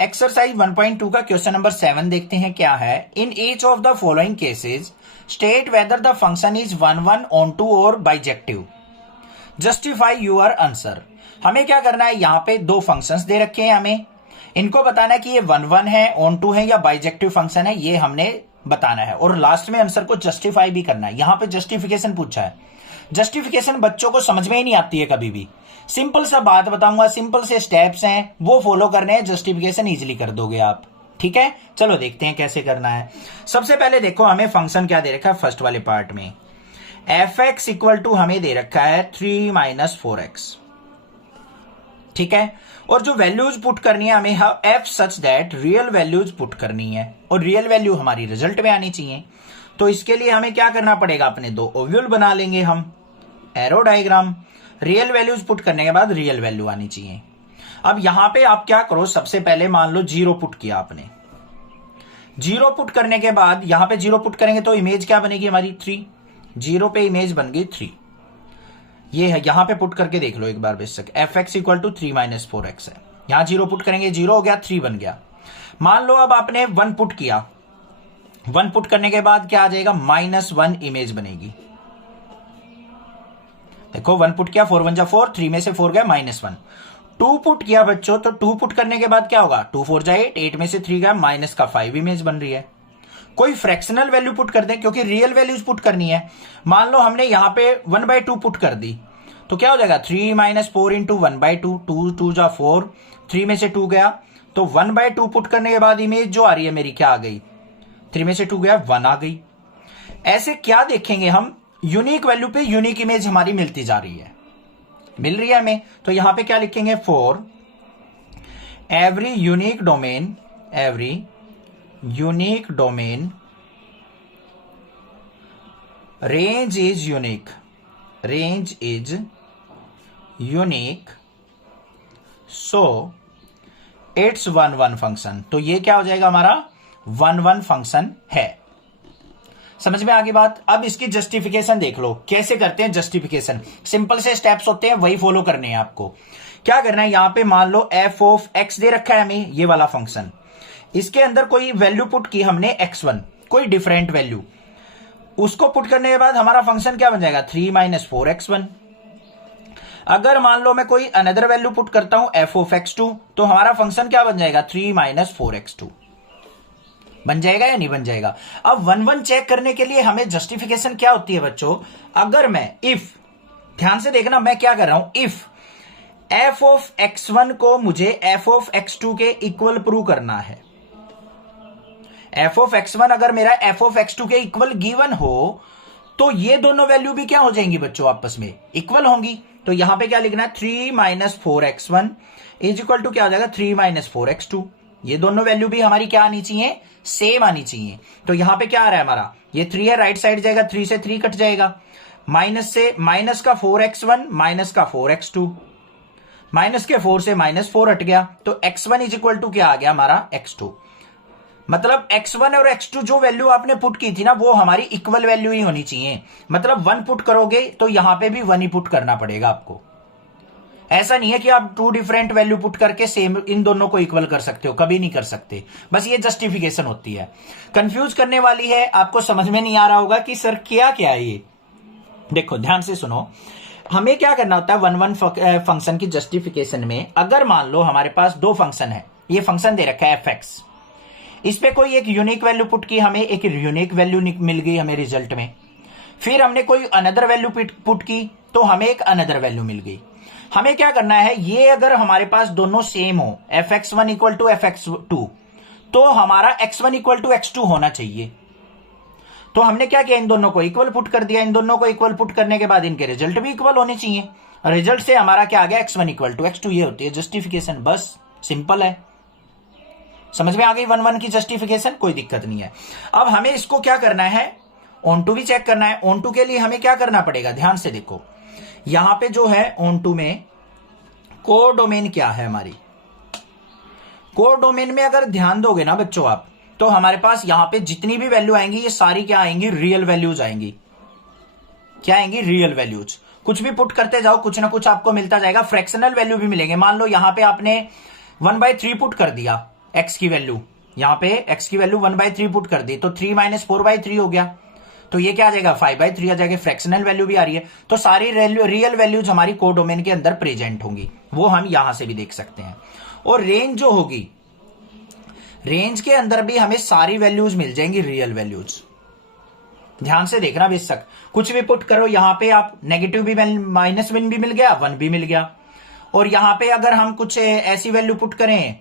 Exercise 1.2 का question number 7 देखते हैं क्या है। In each of the following cases state whether the function is 1 1 onto और बाइजेक्टिव, जस्टिफाई यूर आंसर। हमें क्या करना है, यहाँ पे दो फंक्शंस दे रखे हैं, हमें इनको बताना है कि ये 1 1 है, ऑन टू है या बाइजेक्टिव फंक्शन है, ये हमने बताना है और लास्ट में आंसर को जस्टिफाई भी करना है। यहाँ पे जस्टिफिकेशन पूछा है। जस्टिफिकेशन बच्चों को समझ में ही नहीं आती है कभी भी। सिंपल सा बात बताऊंगा, सिंपल से स्टेप्स हैं, वो फॉलो करने हैं, जस्टिफिकेशन इजीली कर दोगे आप। ठीक है, चलो देखते हैं कैसे करना है। सबसे पहले देखो हमें फंक्शन क्या दे रखा है फर्स्ट वाले पार्ट में। एफ एक्स इक्वल टू हमें दे रखा है 3 - 4x। ठीक है, और जो वैल्यूज पुट करनी है हमें F such that real values put करनी है और रियल वैल्यू हमारी रिजल्ट में आनी चाहिए। तो इसके लिए हमें क्या करना पड़ेगा, अपने दो ओव्यूल बना लेंगे हम, arrow diagram. Real values put करने के बाद रियल वैल्यू आनी चाहिए। अब यहां पे आप क्या करो, सबसे पहले मान लो 0 पुट किया आपने। 0 पुट करने के बाद यहां पे 0 पुट करेंगे तो इमेज क्या बनेगी हमारी 3। 0 पे इमेज बन गई 3। ये है, यहां पे पुट करके देख लो एक बार बेशक। F x equal to 3 - 4x है। यहां 0 पुट करेंगे, 0 हो गया, 3 बन गया। मान लो अब आपने 1 पुट किया। 1 पुट करने के बाद क्या आ जाएगा, -1 इमेज बनेगी। देखो 1 पुट किया, 4 1 जा 4, 3 में से 4 गया -1। 2 पुट किया बच्चों, तो 2 पुट करने के बाद क्या होगा, 2 4 जा 8, 8 में से 3 गया, -5 इमेज बन रही है। कोई फ्रैक्शनल वैल्यू पुट कर दें क्योंकि रियल वैल्यूज पुट करनी है। मान लो हमने यहां पे 1/2 पुट कर दी, तो क्या हो जाएगा 3 - 4 × 1/2, 2 2 जा 4, 3 में से 2 गया, तो 1/2 पुट करने के बाद इमेज जो आ रही है मेरी क्या आ गई, 3 में से 2 गया, 1 आ गई। ऐसे क्या देखेंगे हम, यूनिक वैल्यू पे यूनिक इमेज हमारी मिलती जा रही है, मिल रही है हमें। तो यहां पे क्या लिखेंगे, for every unique domain, every unique domain range is unique, range is unique, so it's 1 1 function. तो ये क्या हो जाएगा हमारा 1 1 फंक्शन है। समझ में आ गई बात। अब इसकी जस्टिफिकेशन देख लो, कैसे करते हैं जस्टिफिकेशन। सिंपल से स्टेप्स होते हैं, वही फॉलो करने हैं आपको। क्या करना है, यहां पे मान लो एफ ऑफ एक्स दे रखा है हमें, ये वाला फंक्शन। इसके अंदर कोई वैल्यू पुट की हमने x1, कोई डिफरेंट वैल्यू, उसको पुट करने के बाद हमारा फंक्शन क्या बन जाएगा 3 - 4x1। अगर मान लो मैं कोई अनदर वैल्यू पुट करता हूं एफ ऑफ x2, तो हमारा फंक्शन क्या बन जाएगा 3 - 4x2। बन जाएगा या नहीं बन जाएगा। अब 1 1 चेक करने के लिए हमें जस्टिफिकेशन क्या होती है बच्चों, अगर मैं इफ, ध्यान से देखना मैं क्या कर रहा हूं, इफ एफ ऑफ x1 को मुझे एफ ऑफ x2 के इक्वल प्रूव करना है। एफ ऑफ x1 अगर मेरा एफ ऑफ x2 के इक्वल गिवन हो, तो ये दोनों वैल्यू भी क्या हो जाएंगी बच्चों, आपस में इक्वल होंगी। तो यहां पे क्या लिखना है, 3 - 4x1 इज इक्वल टू क्या हो जाएगा 3 - 4x2। ये दोनों वैल्यू भी हमारी क्या आनी चाहिए, सेम आनी चाहिए। तो यहां पे क्या आ रहा है हमारा, ये 3 है, राइट साइड जाएगा, 3 से 3 कट जाएगा, माइनस से माइनस का 4x1 माइनस का 4x2, माइनस के 4 से -4 हट गया, तो x1 इज इक्वल टू क्या आ गया हमारा x2। मतलब x1 और x2 जो वैल्यू आपने पुट की थी ना, वो हमारी इक्वल वैल्यू ही होनी चाहिए। मतलब 1 पुट करोगे तो यहां पे भी 1 ही पुट करना पड़ेगा आपको। ऐसा नहीं है कि आप 2 डिफरेंट वैल्यू पुट करके सेम इन दोनों को इक्वल कर सकते हो, कभी नहीं कर सकते। बस ये जस्टिफिकेशन होती है, कंफ्यूज करने वाली है, आपको समझ में नहीं आ रहा होगा कि सर क्या क्या है ये। देखो ध्यान से सुनो, हमें क्या करना होता है 1 1 फंक्शन की जस्टिफिकेशन में। अगर मान लो हमारे पास 2 फंक्शन है, ये फंक्शन दे रखा है एफ एक्स, इस पे कोई एक यूनिक वैल्यू पुट की, हमें एक यूनिक वैल्यू मिल गई हमें रिजल्ट में। फिर हमने कोई अनदर वैल्यू पुट की, तो हमें एक अनदर वैल्यू मिल गई। हमें क्या करना है, ये अगर हमारे पास दोनों सेम हो, f x equal to f x, तो हमारा x1 इक्वल टू x2 होना चाहिए। तो हमने क्या किया, इन दोनों को इक्वल पुट कर दिया। इन दोनों को इक्वल पुट करने के बाद इनके रिजल्ट भी इक्वल होने चाहिए। रिजल्ट से हमारा क्या आ गया, x1 इक्वल टू x2। ये होती है जस्टिफिकेशन, बस सिंपल है। समझ में आ गई 1 1 की जस्टिफिकेशन, कोई दिक्कत नहीं है। अब हमें इसको क्या करना है, ऑन टू भी चेक करना है। ऑन टू के लिए हमें क्या करना पड़ेगा, ध्यान से देखो, यहां पे जो है ऑन टू में कोर डोमेन क्या है हमारी। कोर डोमेन में अगर ध्यान दोगे ना बच्चों आप, तो हमारे पास यहां पे जितनी भी वैल्यू आएंगी, ये सारी क्या आएंगी, रियल वैल्यूज आएंगी। क्या आएंगी, रियल वैल्यूज। कुछ भी पुट करते जाओ, कुछ ना कुछ आपको मिलता जाएगा। फ्रैक्शनल वैल्यू भी मिलेंगे। मान लो यहां पे आपने 1/3 पुट कर दिया, एक्स की वैल्यू, यहां पे एक्स की वैल्यू 1/3 पुट कर दी तो 3 - 4/3 हो गया, तो ये क्या आ जाएगा 5/3 आ जाएगा। फ्रैक्शनल वैल्यू भी आ रही है, तो सारी रियल वैल्यूज हमारी कोडोमेन के अंदर प्रेजेंट होंगी, वो हम यहां से भी देख सकते हैं। और रेंज जो होगी, रेंज के अंदर भी हमें सारी वैल्यूज मिल जाएंगी, रियल वैल्यूज। ध्यान से देखना बेशक कुछ भी पुट करो, यहां पे आप नेगेटिव भी -1 भी मिल गया, 1 भी मिल गया। और यहां पे अगर हम कुछ ऐसी वैल्यू पुट करें,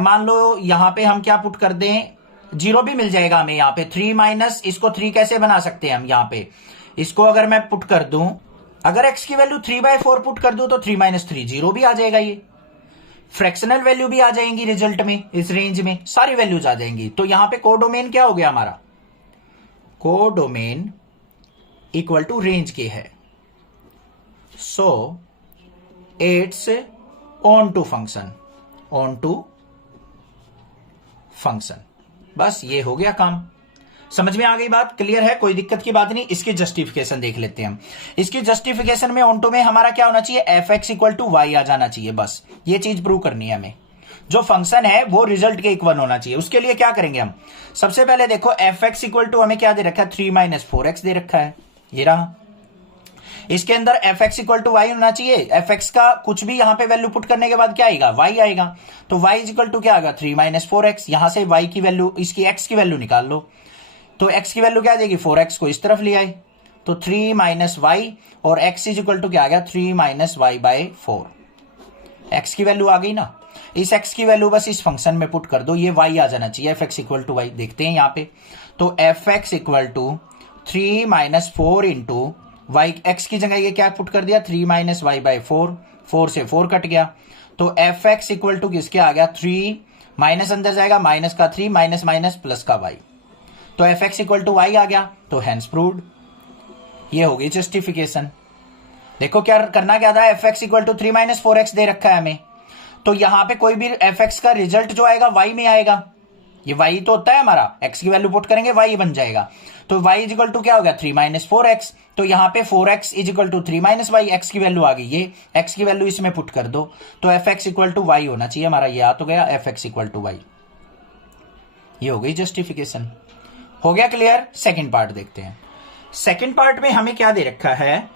मान लो यहां पे हम क्या पुट कर दें, 0 भी मिल जाएगा हमें। यहां पे 3 माइनस, इसको 3 कैसे बना सकते हैं हम, यहां पे इसको अगर मैं पुट कर दूं, अगर x की वैल्यू 3/4 पुट कर दूं तो 3 - 3 0 भी आ जाएगा। ये फ्रैक्शनल वैल्यू भी आ जाएंगी रिजल्ट में, इस रेंज में सारी वैल्यूज आ जाएंगी। तो यहां पे कोडोमेन क्या हो गया हमारा, कोडोमेन इक्वल टू रेंज के है। So it's onto function, onto function. बस ये हो गया काम। समझ में आ गई बात, क्लियर है, कोई दिक्कत की बात नहीं। इसकी जस्टिफिकेशन देख लेते हैं हम। इसकी जस्टिफिकेशन में ऑन टू में हमारा क्या होना चाहिए, fx इक्वल टू वाई आ जाना चाहिए। बस ये चीज प्रूव करनी है हमें, जो फंक्शन है वो रिजल्ट के इक्वल होना चाहिए। उसके लिए क्या करेंगे हम, सबसे पहले देखो fx इक्वल टू हमें क्या दे रखा है, 3 - 4x दे रखा है, ये रहा। इसके अंदर fx इक्वल टू वाई होना चाहिए। fx का कुछ भी यहां पे वैल्यू पुट करने के बाद क्या आएगा, y आएगा। तो y इक्वल टू क्या आएगा, 3 - 4x। यहां से y की वैल्यू, इसकी x की वैल्यू निकाल लो, तो x की वैल्यू क्या आ जाएगी, 4x को इस तरफ ले आए तो 3 - y, और x इक्वल टू क्या आ गया, 3 - y/4। x की वैल्यू आ गई ना, इस x की वैल्यू बस इस फंक्शन में पुट कर दो, ये y आ जाना चाहिए, fx इक्वल टू y। देखते हैं यहाँ पे, तो fx equal to 3 - 4 into y, x की जगह ये क्या पुट कर दिया, 3 - y/4, 4 से 4 कट गया, तो fx इक्वल टू किसके आ गया, 3 माइनस अंदर जाएगा, माइनस का 3 माइनस माइनस प्लस का y, तो fx इक्वल टू y आ गया, तो हैंस प्रूव्ड। ये हो गई जस्टिफिकेशन। देखो क्या करना क्या था, fx इक्वल टू 3 - 4x दे रखा है हमें, तो यहां पे कोई भी fx का रिजल्ट जो आएगा y में आएगा। ये y तो होता है हमारा, x की वैल्यू पुट करेंगे y बन जाएगा, तो y इक्वल टू क्या हो गया, 3 - 4x। तो यहां पे 4x equal to 3 - y, x की वैल्यू आ गई, ये x की वैल्यू इसमें पुट कर दो, तो fx इक्वल टू y होना चाहिए हमारा। ये आ तो गया fx इक्वल टू y। ये हो गई जस्टिफिकेशन। हो गया क्लियर। सेकंड पार्ट देखते हैं। सेकंड पार्ट में हमें क्या दे रखा है,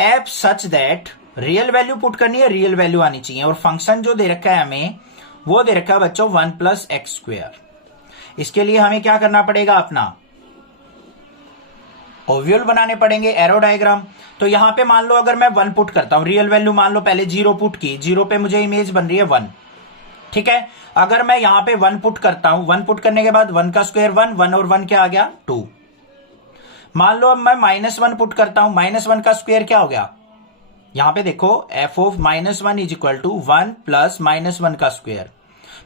F such that, real value put करनी है, रियल वैल्यू आनी चाहिए, और फंक्शन जो दे रखा है हमें वो दे रखा है बच्चों 1 + x²। इसके लिए हमें क्या करना पड़ेगा, अपना ओव्यूल बनाने पड़ेंगे, एरो डायग्राम। तो यहां पे मान लो अगर मैं 1 पुट करता हूं, रियल वैल्यू मान लो पहले 0 पुट की, 0 पे मुझे इमेज बन रही है 1, ठीक है। अगर मैं यहां पे 1 पुट करता हूं, 1 पुट करने के बाद 1 का स्क्वायर 1, 1 और 1 क्या आ गया, 2। मान लो अब मैं -1 पुट करता हूं, -1 का स्क्वायर क्या हो गया, यहां पे देखो f of -1 is equal to 1 plus -1 का स्क्वायर,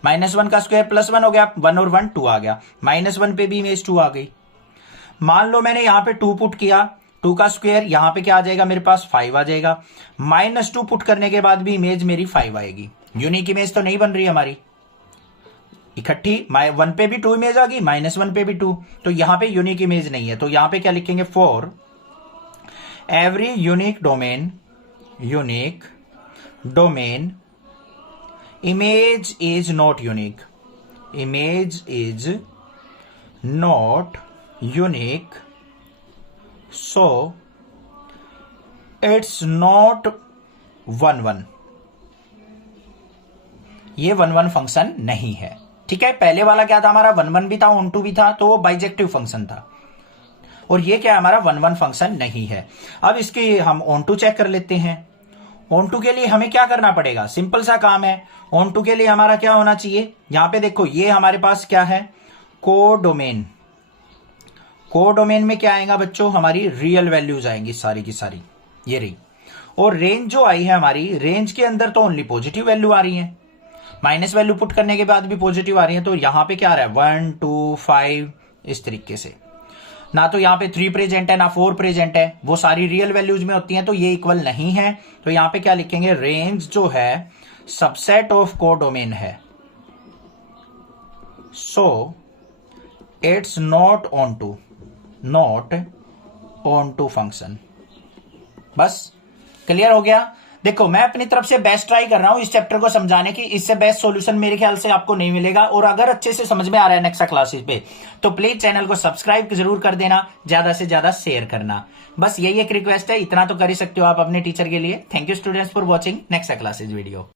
-1 का स्क्वायर प्लस 1 हो गया, 1 और 1 2 आ गया, -1 पे भी इमेज 2 आ गई। मान लो मैंने यहां पे 2 पुट किया, 2 का स्क्वायर यहां पे क्या आ जाएगा मेरे पास, 5 आ जाएगा। -2 पुट करने के बाद भी इमेज मेरी 5 आएगी। यूनिक इमेज तो नहीं बन रही हमारी इकट्ठी, 1 पे भी 2 इमेज आ गई, -1 पे भी 2, तो यहां पे यूनिक इमेज नहीं है। तो यहां पे क्या लिखेंगे, for every unique domain image is not unique, image is not unique, so it's not 1 ये 1 फंक्शन नहीं है, ठीक है। पहले वाला क्या था हमारा, 1 भी था, ऑन टू भी था, तो वो बाइजेक्टिव फंक्शन था, और ये क्या है हमारा 1 फंक्शन नहीं है। अब इसके हम ऑन टू चेक कर लेते हैं। ऑन टू के लिए हमें क्या करना पड़ेगा, सिंपल सा काम है। ऑन टू के लिए हमारा क्या होना चाहिए, यहां पे देखो ये हमारे पास क्या है, कोडोमेन। कोडोमेन में क्या आएगा बच्चों, हमारी रियल वैल्यूज आएंगी सारी की सारी, ये रही। और रेंज जो आई है हमारी, रेंज के अंदर तो ओनली पॉजिटिव वैल्यू आ रही है, माइनस वैल्यू पुट करने के बाद भी पॉजिटिव आ रही है। तो यहां पे क्या आ रहा है, 1 2 5 इस तरीके से, ना तो यहां पे 3 प्रेजेंट है ना 4 प्रेजेंट है, वो सारी रियल वैल्यूज में होती हैं, तो ये इक्वल नहीं है। तो यहां पे क्या लिखेंगे, रेंज जो है सबसेट ऑफ कोडोमेन है, so it's not onto function. बस क्लियर हो गया। देखो मैं अपनी तरफ से बेस्ट ट्राई कर रहा हूं इस चैप्टर को समझाने की, इससे बेस्ट सॉल्यूशन मेरे ख्याल से आपको नहीं मिलेगा। और अगर अच्छे से समझ में आ रहा है नेक्स्ट क्लासेस पे तो प्लीज चैनल को सब्सक्राइब जरूर कर देना, ज्यादा से ज्यादा शेयर करना। बस यही एक रिक्वेस्ट है, इतना तो कर ही सकते हो आप अपने टीचर के लिए। Thank you students for watching next classes video.